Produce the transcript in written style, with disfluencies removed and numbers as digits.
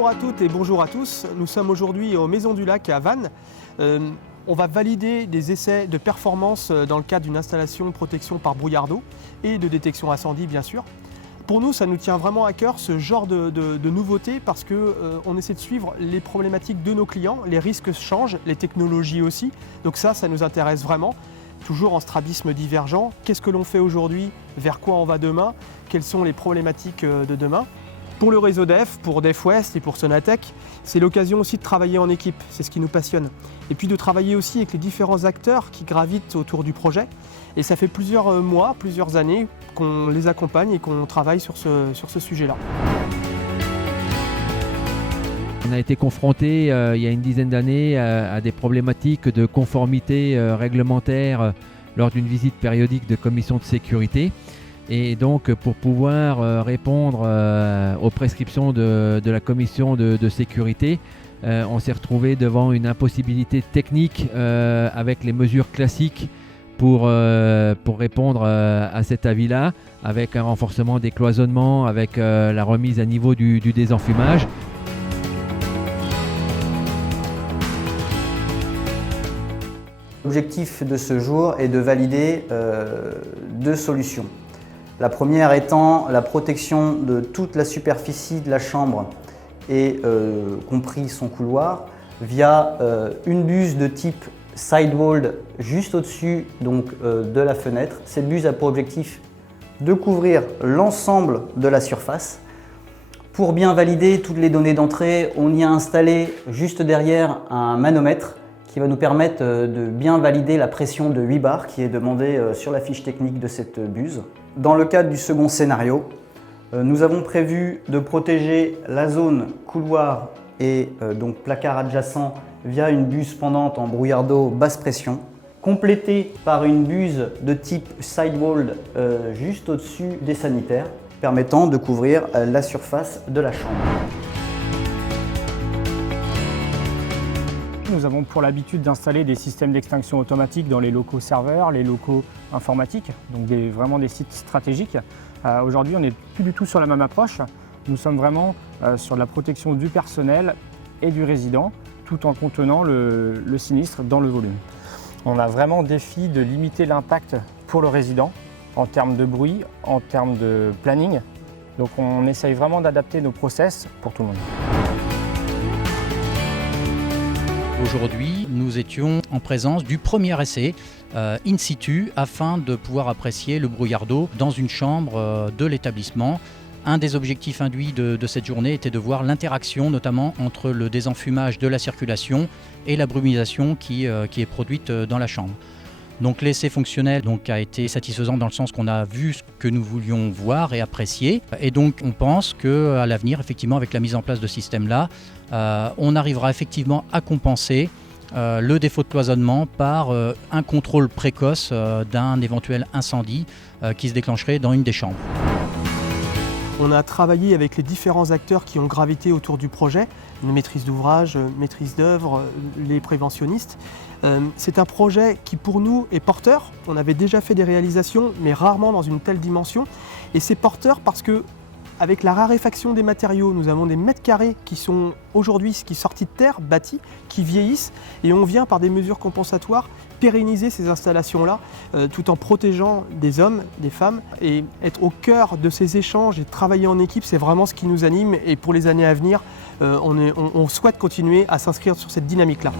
Bonjour à toutes et bonjour à tous. Nous sommes aujourd'hui aux Maisons du Lac à Vannes. On va valider des essais de performance dans le cadre d'une installation de protection par brouillard d'eau et de détection incendie bien sûr. Pour nous, ça nous tient vraiment à cœur ce genre de nouveautés parce qu'on essaie de suivre les problématiques de nos clients, les risques changent, les technologies aussi. Donc ça nous intéresse vraiment. Toujours en strabisme divergent, qu'est-ce que l'on fait aujourd'hui, vers quoi on va demain, quelles sont les problématiques de demain. Pour le réseau DEF, pour DEF-West et pour Sonatech, c'est l'occasion aussi de travailler en équipe, c'est ce qui nous passionne. Et puis de travailler aussi avec les différents acteurs qui gravitent autour du projet. Et ça fait plusieurs mois, plusieurs années qu'on les accompagne et qu'on travaille sur ce sujet-là. On a été confronté il y a une dizaine d'années à des problématiques de conformité réglementaire lors d'une visite périodique de commission de sécurité. Et donc pour pouvoir répondre aux prescriptions de la commission de sécurité, on s'est retrouvé devant une impossibilité technique avec les mesures classiques pour répondre à cet avis-là, avec un renforcement des cloisonnements, avec la remise à niveau du désenfumage. L'objectif de ce jour est de valider deux solutions. La première étant la protection de toute la superficie de la chambre et compris son couloir via une buse de type sidewall juste au-dessus de la fenêtre. Cette buse a pour objectif de couvrir l'ensemble de la surface. Pour bien valider toutes les données d'entrée, on y a installé juste derrière un manomètre qui va nous permettre de bien valider la pression de 8 bars qui est demandée sur la fiche technique de cette buse. Dans le cadre du second scénario, nous avons prévu de protéger la zone couloir et donc placard adjacent via une buse pendante en brouillard d'eau basse pression, complétée par une buse de type sidewall juste au-dessus des sanitaires, permettant de couvrir la surface de la chambre. Nous avons pour l'habitude d'installer des systèmes d'extinction automatique dans les locaux serveurs, les locaux informatiques, donc vraiment des sites stratégiques. Aujourd'hui, on n'est plus du tout sur la même approche. Nous sommes vraiment sur la protection du personnel et du résident, tout en contenant le sinistre dans le volume. On a vraiment défi de limiter l'impact pour le résident en termes de bruit, en termes de planning. Donc on essaye vraiment d'adapter nos process pour tout le monde. Aujourd'hui, nous étions en présence du premier essai in situ afin de pouvoir apprécier le brouillard d'eau dans une chambre de l'établissement. Un des objectifs induits de cette journée était de voir l'interaction notamment entre le désenfumage de la circulation et la brumisation qui est produite dans la chambre. Donc l'essai fonctionnel a été satisfaisant dans le sens qu'on a vu ce que nous voulions voir et apprécier. Et donc on pense qu'à l'avenir, effectivement, avec la mise en place de ce système-là, on arrivera effectivement à compenser le défaut de cloisonnement par un contrôle précoce d'un éventuel incendie qui se déclencherait dans une des chambres. On a travaillé avec les différents acteurs qui ont gravité autour du projet, une maîtrise d'ouvrage, maîtrise d'œuvre, les préventionnistes. C'est un projet qui pour nous est porteur. On avait déjà fait des réalisations, mais rarement dans une telle dimension. Et c'est porteur parce que avec la raréfaction des matériaux, nous avons des mètres carrés qui sont aujourd'hui sortis de terre, bâtis, qui vieillissent. Et on vient par des mesures compensatoires pérenniser ces installations-là tout en protégeant des hommes, des femmes. Et être au cœur de ces échanges et travailler en équipe, c'est vraiment ce qui nous anime. Et pour les années à venir, on souhaite continuer à s'inscrire sur cette dynamique-là.